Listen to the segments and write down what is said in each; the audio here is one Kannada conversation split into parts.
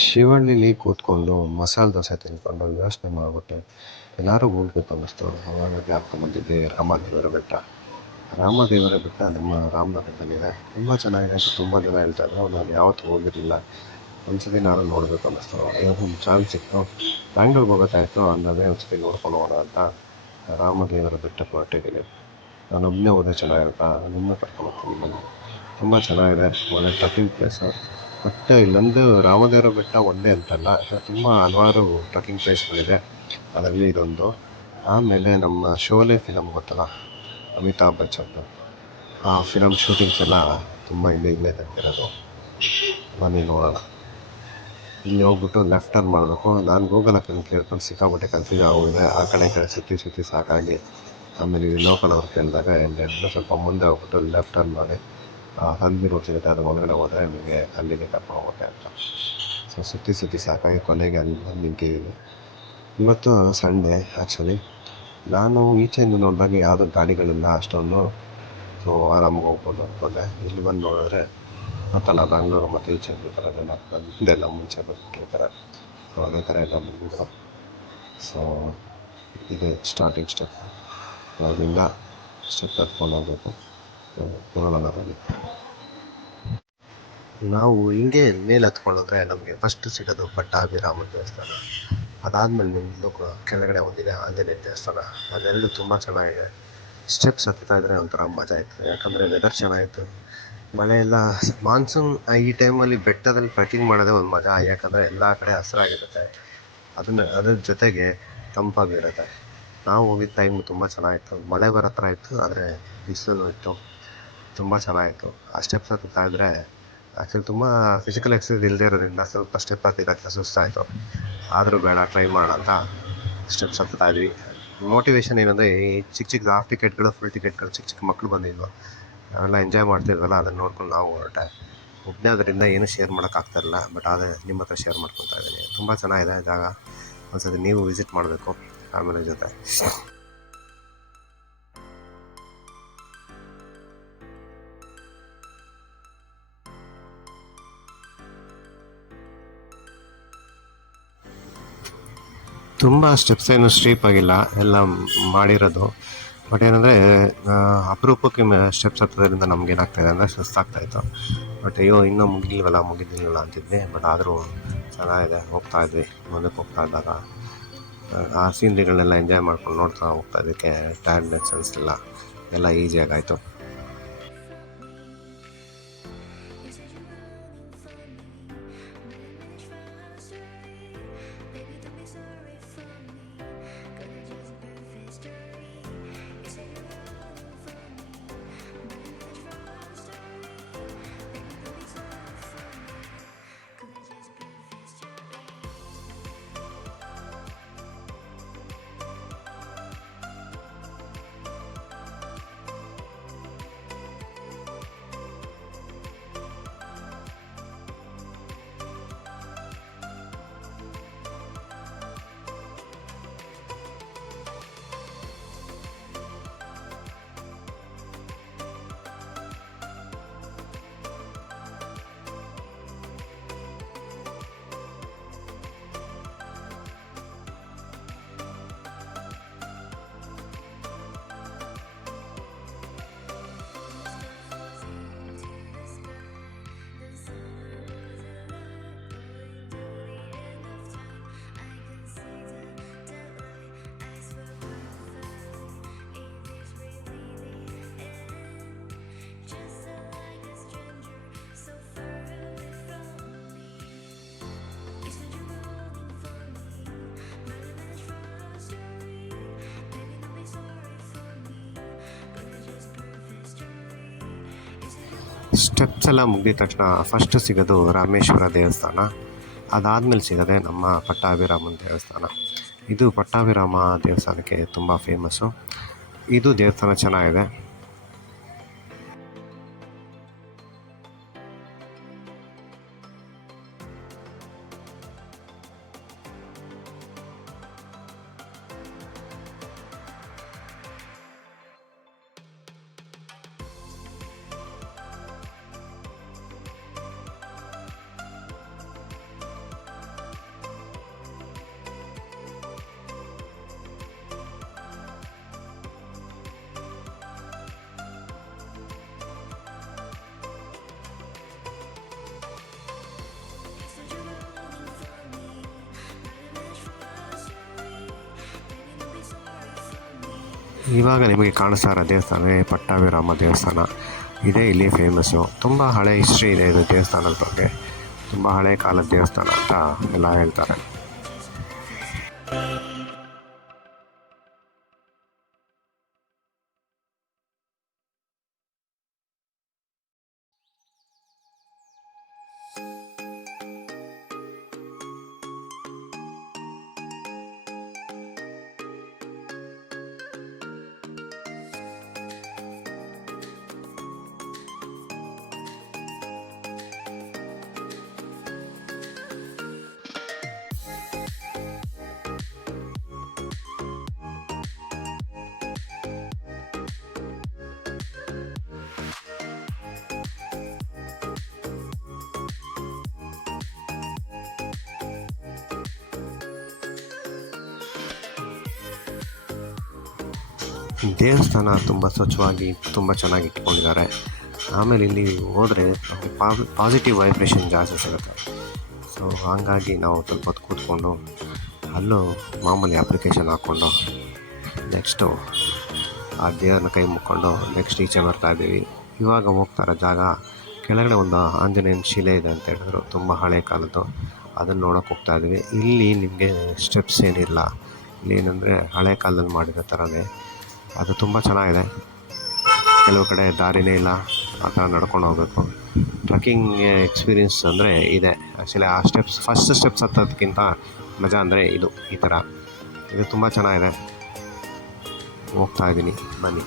ಶಿವಳ್ಳಿಲಿ ಕೂತ್ಕೊಂಡು ಮಸಾಲೆ ದೋಸೆ ತಿನ್ಕೊಂಡು ಯೋಚನೆ ಮಾಡಿಬಿಟ್ಟೆ ಎಲ್ಲರೂ ಹೋಗ್ಬೇಕು ಅನ್ನಿಸ್ತು. ಅವಾಗ ಜ್ಞಾಪಕ ಬಂದಿದ್ದೆ ರಾಮದೇವರ ಬೆಟ್ಟ. ರಾಮದೇವರ ಬೆಟ್ಟ ನಮ್ಮ ರಾಮನಗರದಲ್ಲಿದೆ. ತುಂಬ ಚೆನ್ನಾಗಿದೆ ಅಂತ ತುಂಬ ಜನ ಹೇಳ್ತಾರೆ. ನಾನು ಯಾವತ್ತೂ ಹೋಗಿರಲಿಲ್ಲ. ಒಂದ್ಸತಿ ನಾನು ನೋಡಬೇಕು ಅನ್ನಿಸ್ತು. ಇವಾಗ ಒಂದು ಚಾನ್ಸ್ ಸಿಕ್ತು. ಬ್ಯಾಂಗ್ಳೂರ್ಗೆ ಹೋಗೋತ್ತಾಯಿತು ಅನ್ನೋದೇ ಒಂದ್ಸತಿ ನೋಡ್ಕೊಂಡು ಹೋಗೋಣ ಅಂತ ರಾಮದೇವರ ಬೆಟ್ಟಕ್ಕೆ ಹೊರಟಿದ್ದೀನಿ. ನಾನು ಒಬ್ಬನೇ ಹೋದರೆ ಚೆನ್ನಾಗಿರುತ್ತಾ, ನಿಮ್ಮನ್ನ ಕರ್ಕೊಂಡು ಹೋಗ್ತೀನಿ ಬನ್ನಿ. ತುಂಬ ಚೆನ್ನಾಗಿದೆ, ಒಳ್ಳೆ ಟ್ರಕ್ಕಿಂಗ್ ಪ್ಲೇಸು. ಮತ್ತು ಇಲ್ಲೊಂದು ರಾಮದೇವರ ಬೆಟ್ಟ ಒಂದೇ ಅಂತಲ್ಲ, ತುಂಬ ಹಲವಾರು ಟ್ರಕ್ಕಿಂಗ್ ಪ್ಲೇಸ್ಗಳಿದೆ. ಅದರಲ್ಲಿ ಇದೊಂದು. ಆಮೇಲೆ ನಮ್ಮ ಶೋಲೆ ಫಿಲಮ್ ಗೊತ್ತಲ್ಲ, ಅಮಿತಾಬ್ ಬಚ್ಚನ್ದು, ಆ ಫಿಲಮ್ ಶೂಟಿಂಗ್ಸ್ ಎಲ್ಲ ತುಂಬ ಇಲ್ಲೇ ತೆಗ್ದಿರೋದು. ಬನ್ನಿ ನೋಡೋಣ. ಇಲ್ಲಿ ಹೋಗ್ಬಿಟ್ಟು ಲೆಫ್ಟ್ ಟರ್ನ್ ಮಾಡಬೇಕು. ನಾನು ಗೂಗಲ್ ಕೇಳ್ಕೊಂಡು ಸಿಕ್ಕಾಪಟ್ಟೆ ಕನ್ಫ್ಯೂಸ್ ಆಗೋಗಿದೆ. ಆ ಕಡೆ ಈ ಕಡೆ ಸುತ್ತಿ ಸಾಕಾಗಿ ಆಮೇಲೆ ಇಲ್ಲಿ ಲೋಕಲ್ ಅವ್ರು ಕೇಳಿದಾಗ ಎಲ್ಲ ಸ್ವಲ್ಪ ಮುಂದೆ ಹೋಗ್ಬಿಟ್ಟು ಲೆಫ್ಟ್ ಟರ್ನ್ ಮಾಡಿ ಹಂದಿ ರೋಡ್ ಸಿಗುತ್ತೆ, ಅದು ಒಳಗಡೆ ಹೋದರೆ ನಿಮಗೆ ಅಲ್ಲಿಗೆ ಕರ್ಕೊಂಡು ಹೋಗುತ್ತೆ ಅಂತ. ಸೊ ಸುತ್ತಿ ಸಾಕಾಗಿ ಕೊನೆಗೆ ಅಲ್ಲಿ ಬಂದು ನಿಂತಿದ್ದೀನಿ. ಇವತ್ತು ಸಂಡೇ ಆ್ಯಕ್ಚುಲಿ. ನಾನು ಈಚೆಯಿಂದ ನೋಡಿದಾಗ ಯಾವುದೋ ಗಾಡಿಗಳಿಲ್ಲ ಅಷ್ಟೊಂದು. ಸೊ ಆರಾಮಾಗಿ ಹೋಗ್ಬೋದು ಅಂದ್ಕೊಂಡೆ. ಇಲ್ಲಿ ಬಂದು ನೋಡಿದ್ರೆ ಮತ್ತಲ್ಲ ಬೆಂಗಳೂರು ಮತ್ತು ಈಚೆ ಬರೋದೆಲ್ಲ ಹಿಂದೆಲ್ಲ ಮುಂಚೆ ಬರ್ತಿರ್ತಾರೆ. ಸೊ ಅದೇ ಥರ ಎಲ್ಲ ಬಂದಿದ್ರು. ಸೊ ಇದೆ ಸ್ಟಾರ್ಟಿಂಗ್ ಸ್ಟೆಪ್. ಅಲ್ಲಿಂದ ಸ್ಟೆಪ್ ಹತ್ಕೊಂಡು ಹೋಗಬೇಕು. ನೋಡೋಣ ಬನ್ನಿ. ನಾವು ಹಿಂಗೆ ಮೇಲೆ ಹತ್ಕೊಂಡೋದ್ರೆ ನಮಗೆ ಫಸ್ಟ್ ಸಿಗೋದು ಪಟ್ಟಾಭಿರಾಮ ದೇವಸ್ಥಾನ. ಅದಾದಮೇಲೆ ನಿಮ್ಮದು ಕೆಳಗಡೆ ಒಂದಿದೆ ಆಂಜನೇಯ ದೇವಸ್ಥಾನ. ಅದೆರಡು ತುಂಬ ಚೆನ್ನಾಗಿದೆ. ಸ್ಟೆಪ್ಸ್ ಹತ್ತಾ ಇದ್ದರೆ ಒಂಥರ ಮಜಾ ಇತ್ತು, ಯಾಕಂದರೆ ವೆದರ್ ಚೆನ್ನಾಗಿತ್ತು. ಮಳೆ ಎಲ್ಲ ಮಾನ್ಸೂನ್ ಈ ಟೈಮಲ್ಲಿ ಬೆಟ್ಟದಲ್ಲಿ ಟ್ರೆಕ್ಕಿಂಗ್ ಮಾಡೋದೇ ಒಂದು ಮಜಾ, ಯಾಕಂದರೆ ಎಲ್ಲ ಕಡೆ ಹಸಿರಾಗಿರುತ್ತೆ. ಅದ್ರ ಜೊತೆಗೆ ತಂಪಾಗಿರುತ್ತೆ. ನಾವು ಹೋಗಿದ್ದ ಟೈಮ್ ತುಂಬ ಚೆನ್ನಾಗಿತ್ತು. ಮಳೆ ಬರೋ ಥರ ಇತ್ತು, ಆದರೆ ಬಿಸಿಲು ಇತ್ತು. ತುಂಬ ಚೆನ್ನಾಗಿತ್ತು. ಆ ಸ್ಟೆಪ್ಸ್ ಹತ್ತುತ್ತಾ ಇದ್ದರೆ ಆ್ಯಕ್ಚುಲಿ ತುಂಬ ಫಿಸಿಕಲ್ ಎಕ್ಸಸೈಸ್ ಇಲ್ಲದೇ ಇರೋದ್ರಿಂದ ಸ್ವಲ್ಪ ಸ್ಟೆಪ್ ಹತ್ತಿದ್ದಕ್ಕೆ ಸುಸ್ತಾಯಿತು. ಆದರೂ ಬೇಡ, ಟ್ರೈ ಮಾಡೋಣ ಅಂತ ಸ್ಟೆಪ್ಸ್ ಹತ್ತುತ್ತಾ ಇದ್ವಿ. ಮೋಟಿವೇಶನ್ ಏನಂದರೆ ಈ ಚಿಕ್ಕ ಹಾಫ್ ಟಿಕೆಟ್ಗಳು, ಫುಲ್ ಟಿಕೆಟ್ಗಳು, ಚಿಕ್ಕ ಮಕ್ಕಳು ಬಂದಿದ್ವು. ನಾವೆಲ್ಲ ಎಂಜಾಯ್ ಮಾಡ್ತಿದ್ವಲ್ಲ, ಅದನ್ನು ನೋಡ್ಕೊಂಡು ನಾವು ಹೊರಟೆ. ಒಬ್ಬನೇ ಅದರಿಂದ ಏನೂ ಶೇರ್ ಮಾಡೋಕ್ಕಾಗ್ತಾಯಿಲ್ಲ, ಬಟ್ ಆದರೆ ನಿಮ್ಮ ಹತ್ರ ಶೇರ್ ಮಾಡ್ಕೊತಾ ಇದ್ದೀನಿ. ತುಂಬ ಚೆನ್ನಾಗಿದೆ ಜಾಗ. ಒಂದ್ಸತಿ ನೀವು ವಿಸಿಟ್ ಮಾಡಬೇಕು ಫ್ಯಾಮಿಲಿ ಜೊತೆ. ತುಂಬ ಸ್ಟೆಪ್ಸ್ ಏನು ಸ್ಟೀಪ್ ಆಗಿಲ್ಲ, ಎಲ್ಲ ಮಾಡಿರೋದು. ಬಟ್ ಏನಂದರೆ ಅಪರೂಪಕ್ಕೆ ಸ್ಟೆಪ್ಸ್ ಹತ್ತೋದ್ರಿಂದ ನಮಗೇನಾಗ್ತಾಯಿದೆ ಅಂದರೆ ಸುಸ್ತಾಗ್ತಾಯಿತ್ತು. ಬಟ್ ಅಯ್ಯೋ ಇನ್ನೂ ಮುಗಿದಿಲ್ವಲ್ಲ ಅಂತಿದ್ವಿ. ಬಟ್ ಆದರೂ ಚೆನ್ನಾಗಿದೆ. ಹೋಗ್ತಾಯಿದ್ವಿ. ಮುಂದಕ್ಕೆ ಹೋಗ್ತಾ ಇದ್ದಾಗ ಆ ಸೀನ್ರಿಗಳನ್ನೆಲ್ಲ ಎಂಜಾಯ್ ಮಾಡ್ಕೊಂಡು ನೋಡ್ತಾ ಹೋಗ್ತಾ ಇದಕ್ಕೆ ಟೈರ್ಡ್ನೆಸ್ ಅನಿಸ್ತಿಲ್ಲ. ಎಲ್ಲ ಈಸಿಯಾಗಾಯಿತು. ಸ್ಟೆಪ್ಸ್ ಎಲ್ಲ ಮುಗಿದ ತಕ್ಷಣ ಫಸ್ಟ್ ಸಿಗೋದು ರಾಮೇಶ್ವರ ದೇವಸ್ಥಾನ. ಅದಾದಮೇಲೆ ಸಿಗೋದೆ ನಮ್ಮ ಪಟ್ಟಾಭಿರಾಮನ ದೇವಸ್ಥಾನ. ಇದು ಪಟ್ಟಾಭಿರಾಮ ದೇವಸ್ಥಾನಕ್ಕೆ ತುಂಬ ಫೇಮಸ್ಸು. ಇದು ದೇವಸ್ಥಾನ ಚೆನ್ನಾಗಿದೆ. ಇವಾಗ ನಿಮಗೆ ಕಾಣಿಸ್ತಾ ಇರೋ ದೇವಸ್ಥಾನ ಪಟ್ಟಾಭಿರಾಮ ದೇವಸ್ಥಾನ. ಇದೇ ಇಲ್ಲಿ ಫೇಮಸ್ಸು. ತುಂಬ ಹಳೆ ಹಿಸ್ಟ್ರಿ ಇದೆ ಇದು ದೇವಸ್ಥಾನದ ಬಗ್ಗೆ. ತುಂಬ ಹಳೆ ಕಾಲದ ದೇವಸ್ಥಾನ ಅಂತ ಎಲ್ಲ ಹೇಳ್ತಾರೆ. ದೇವಸ್ಥಾನ ತುಂಬ ಸ್ವಚ್ಛವಾಗಿ ತುಂಬ ಚೆನ್ನಾಗಿ ಇಟ್ಕೊಂಡಿದ್ದಾರೆ. ಆಮೇಲೆ ಇಲ್ಲಿ ಹೋದರೆ ನಮಗೆ ಪಾಸಿಟಿವ್ ವೈಬ್ರೇಷನ್ ಜಾಸ್ತಿ ಸಿಗುತ್ತೆ. ಸೊ ಹಾಗಾಗಿ ನಾವು ಸ್ವಲ್ಪ ಹೊತ್ತು ಕೂತ್ಕೊಂಡು ಅಲ್ಲೂ ಮಾಮೂಲಿ ಅಪ್ಲಿಕೇಶನ್ ಹಾಕ್ಕೊಂಡು ನೆಕ್ಸ್ಟು ಆ ದೇವರನ್ನ ಕೈ ಮುಕ್ಕೊಂಡು ನೆಕ್ಸ್ಟ್ ಈಚೆ ಬರ್ತಾಯಿದ್ದೀವಿ. ಇವಾಗ ಹೋಗ್ತಾರೋ ಜಾಗ ಕೆಳಗಡೆ ಒಂದು ಆಂಜನೇಯನ ಶಿಲೆ ಇದೆ ಅಂತ ಹೇಳಿದ್ರು, ತುಂಬ ಹಳೆ ಕಾಲದ್ದು. ಅದನ್ನು ನೋಡೋಕೆ ಹೋಗ್ತಾಯಿದ್ದೀವಿ. ಇಲ್ಲಿ ನಿಮಗೆ ಸ್ಟೆಪ್ಸ್ ಏನಿಲ್ಲ. ಇಲ್ಲಿ ಏನಂದರೆ ಹಳೆ ಕಾಲದಲ್ಲಿ ಮಾಡಿರೋ ಥರನೇ ಅದು ತುಂಬ ಚೆನ್ನಾಗಿದೆ. ಕೆಲವು ಕಡೆ ದಾರಿನೇ ಇಲ್ಲ, ಆ ಥರ ನಡ್ಕೊಂಡು ಹೋಗಬೇಕು. ಟ್ರಕ್ಕಿಂಗ್ ಎಕ್ಸ್ಪೀರಿಯನ್ಸ್ ಅಂದರೆ ಇದೆ ಆ್ಯಕ್ಚುಲಿ. ಆ ಫಸ್ಟ್ ಸ್ಟೆಪ್ಸ್ ಹತ್ತೋದಕ್ಕಿಂತ ಮಜಾ ಅಂದರೆ ಈ ಥರ ಇದು ತುಂಬ ಚೆನ್ನಾಗಿದೆ. ಹೋಗ್ತಾಯಿದ್ದೀನಿ, ಬನ್ನಿ.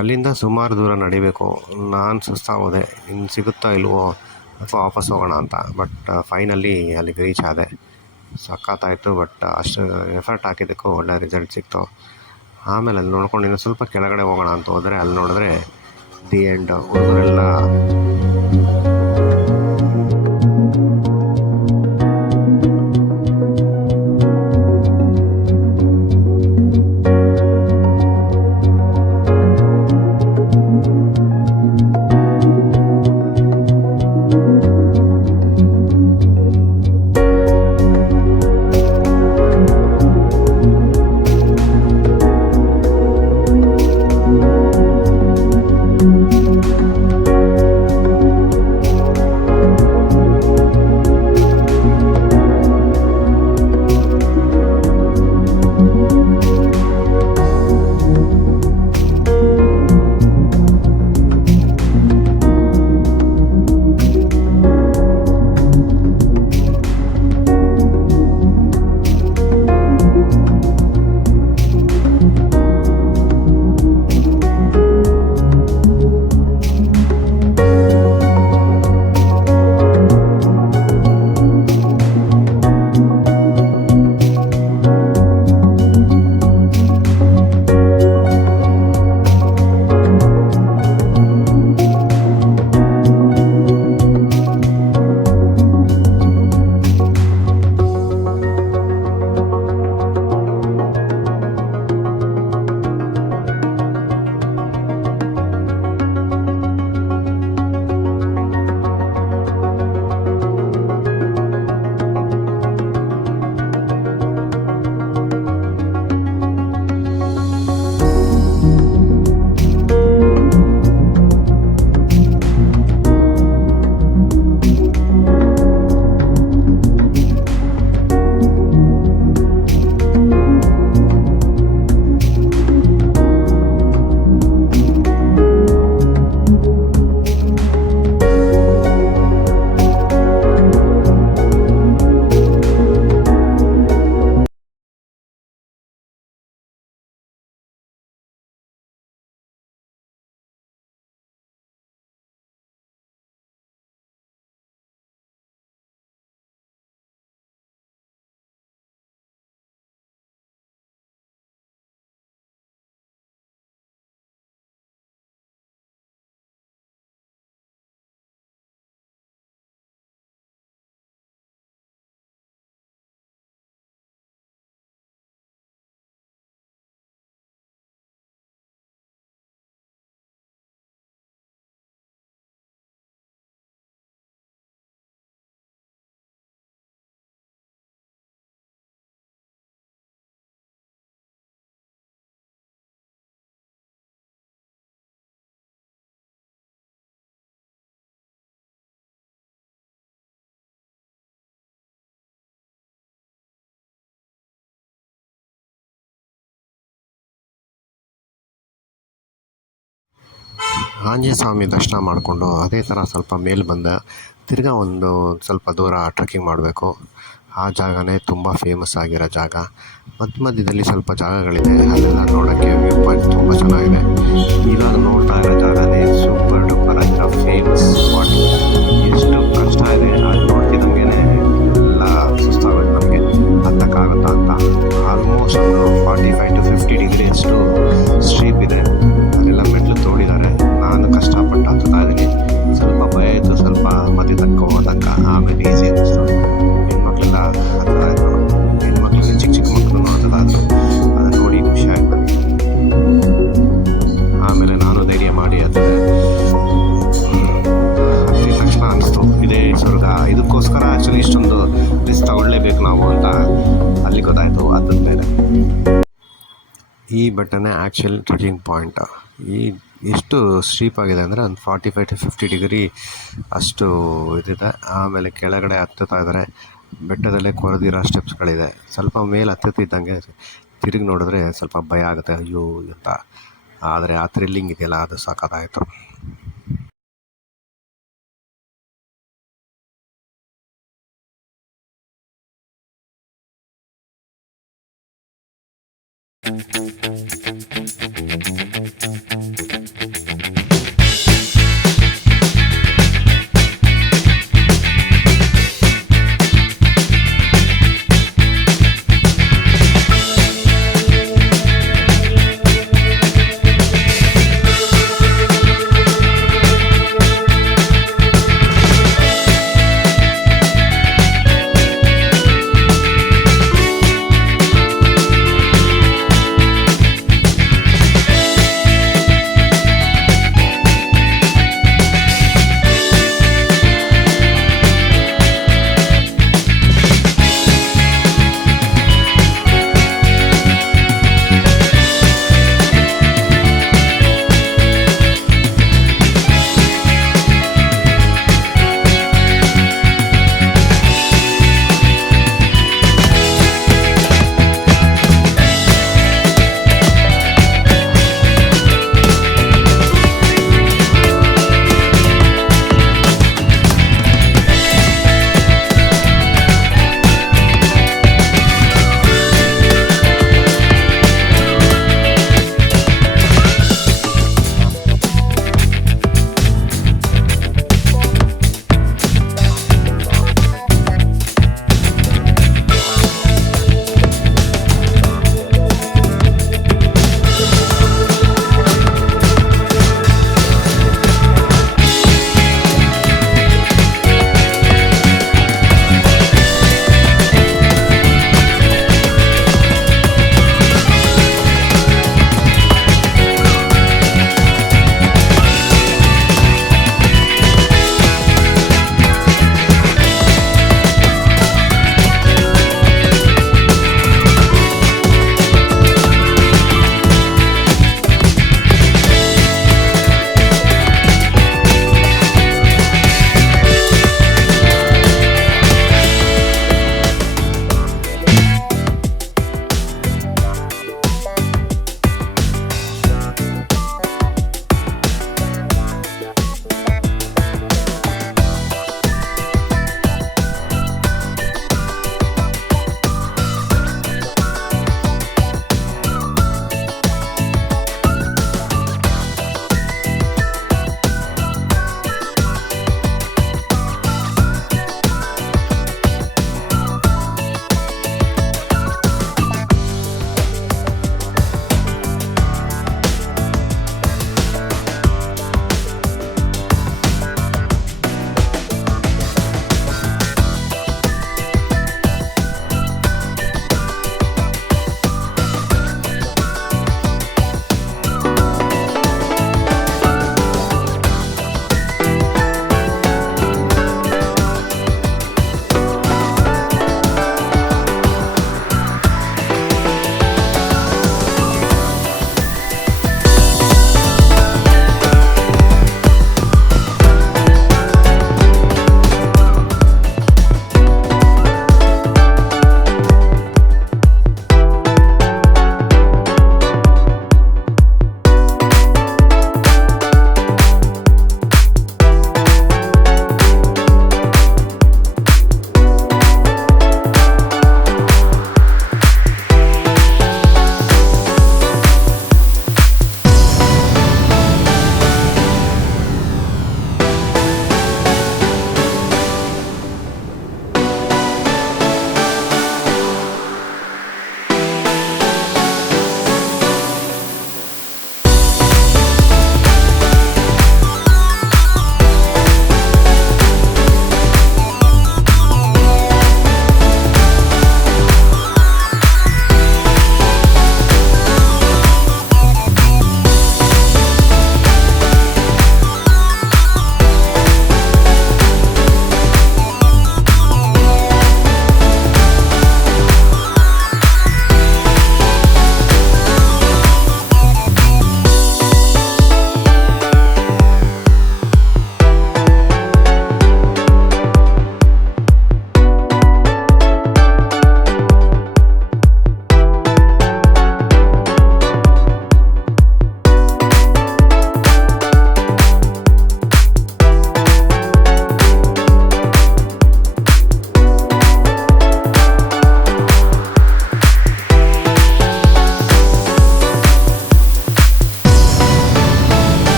ಅಲ್ಲಿಂದ ಸುಮಾರು ದೂರ ನಡಿಬೇಕು. ನಾನು ಸುಸ್ತಾಗೋದೆ, ಇನ್ನು ಸಿಗುತ್ತಾ ಇಲ್ವೋ ಅಥವಾ ವಾಪಸ್ ಹೋಗೋಣ ಅಂತ. ಬಟ್ ಫೈನಲಿ ಅಲ್ಲಿಗೆ ರೀಚ್ ಆದೆ. ಸಖತ್ತಾಯಿತು. ಬಟ್ ಅಷ್ಟು ಎಫರ್ಟ್ ಹಾಕಿದ್ದಕ್ಕೂ ಒಳ್ಳೆ ರಿಸಲ್ಟ್ ಸಿಕ್ತು. ಆಮೇಲೆ ಅಲ್ಲಿ ನೋಡ್ಕೊಂಡು ಇನ್ನೂ ಸ್ವಲ್ಪ ಕೆಳಗಡೆ ಹೋಗೋಣ ಅಂತ ಹೋದರೆ ಅಲ್ಲಿ ನೋಡಿದ್ರೆ ದಿ ಎಂಡ್. ಹುಡುಗರೆಲ್ಲ ಆಂಜನೇಯ ಸ್ವಾಮಿ ದರ್ಶನ ಮಾಡಿಕೊಂಡು ಅದೇ ಥರ ಸ್ವಲ್ಪ ಮೇಲೆ ಬಂದೆ. ತಿರ್ಗಾ ಒಂದು ಸ್ವಲ್ಪ ದೂರ ಟ್ರೆಕ್ಕಿಂಗ್ ಮಾಡಬೇಕು. ಆ ಜಾಗನೇ ತುಂಬ ಫೇಮಸ್ ಆಗಿರೋ ಜಾಗ. ಮಧ್ಯದಲ್ಲಿ ಸ್ವಲ್ಪ ಜಾಗಗಳಿದೆ, ಅಲ್ಲೆಲ್ಲ ನೋಡೋಕ್ಕೆ ವ್ಯೂ ಪಾಯಿಂಟ್ ತುಂಬ ಚೆನ್ನಾಗಿದೆ. ಇವಾಗ ನೋಡ್ತಾ ಇರೋ ಜಾಗನೇ ಸೂಪರ್ ಡೂಪರ್ ಆಗಿರೋ ಫೇಮಸ್ ಸ್ಪಾಟ್. ಎಷ್ಟು ಕಷ್ಟ ಇದೆ ಅದು ನೋಡ್ತಿದ್ದಂಗೆ ಎಲ್ಲ ಸುಸ್ತಾಗುತ್ತೆ ನಮಗೆ, ಹತ್ತಕ್ಕಾಗುತ್ತಾ ಅಂತ. ಆಲ್ಮೋಸ್ಟ್ ಒಂದು 45 to 50 ಡಿಗ್ರಿ ಅಷ್ಟು ಸ್ಟ್ರೀಪ್ ಇದೆ. ಅಲ್ಲೆಲ್ಲ ಮೆಟ್ಲು ತೋಡಿದ್ದಾರೆ. ನಾನು ಕಷ್ಟಪಟ್ಟು ಹತ್ತುತ್ತಾ ಇದ್ದೀನಿ. ಸ್ವಲ್ಪ ಭಯ ಇತ್ತು, ಸ್ವಲ್ಪ ಮಧ್ಯೆ ಹೋಗೋ ತನಕ. ಆಮೇಲೆ ಈಸಿ ಅನ್ನಿಸ್ತು. ಹೆಣ್ಮಕ್ಳೆಲ್ಲ ಹತ್ತುತ್ತಾ ಇದ್ರು, ಹೆಣ್ಮಕ್ಳು ಚಿಕ್ಕ ಮಕ್ಕಳು ಹತ್ತುತ್ತಾ ಇದ್ರು. ಅದನ್ನು ನೋಡಿ ಖುಷಿ ಆಯ್ತು. ಆಮೇಲೆ ನಾನು ಧೈರ್ಯ ಮಾಡಿ ಹತ್ತಿದ ತಕ್ಷಣ ಅನಿಸ್ತು ಇದೇ ಸ್ವರ್ಗ. ಇದಕ್ಕೋಸ್ಕರ ಆ್ಯಕ್ಚುಲಿ ಇಷ್ಟೊಂದು ರಿಸ್ಕ್ ತಗೊಳ್ಳೇಬೇಕು ನಾವು ಅಂತ ಅಲ್ಲಿ ಗೊತ್ತಾಯಿತು ಹತ್ತದ ಮೇಲೆ. ಈ ಬೆಟ್ಟನೇ ಆ್ಯಕ್ಚುಲ್ ಟ್ರೆಕ್ಕಿಂಗ್ ಪಾಯಿಂಟ್. ಈ ಎಷ್ಟು ಸ್ಟೀಪ್ ಆಗಿದೆ ಅಂದರೆ ಒಂದು 45 to 50 ಡಿಗ್ರಿ ಅಷ್ಟು ಇದಿದೆ. ಆಮೇಲೆ ಕೆಳಗಡೆ ಹತ್ತುತ್ತಾ ಇದ್ದಾರೆ. ಬೆಟ್ಟದಲ್ಲೇ ಕೊರೆದಿರೋ ಸ್ಟೆಪ್ಸ್ಗಳಿದೆ. ಸ್ವಲ್ಪ ಮೇಲೆ ಹತ್ತುತ್ತಿದ್ದಂಗೆ ತಿರುಗಿ ನೋಡಿದ್ರೆ ಸ್ವಲ್ಪ ಭಯ ಆಗುತ್ತೆ, ಅಯ್ಯೋ ಅಂತ. ಆದರೆ ಆ ಥ್ರಿಲ್ಲಿಂಗ್ ಇದೆಯಲ್ಲ, ಅದು ಸಖತ್ತಾಯಿತು.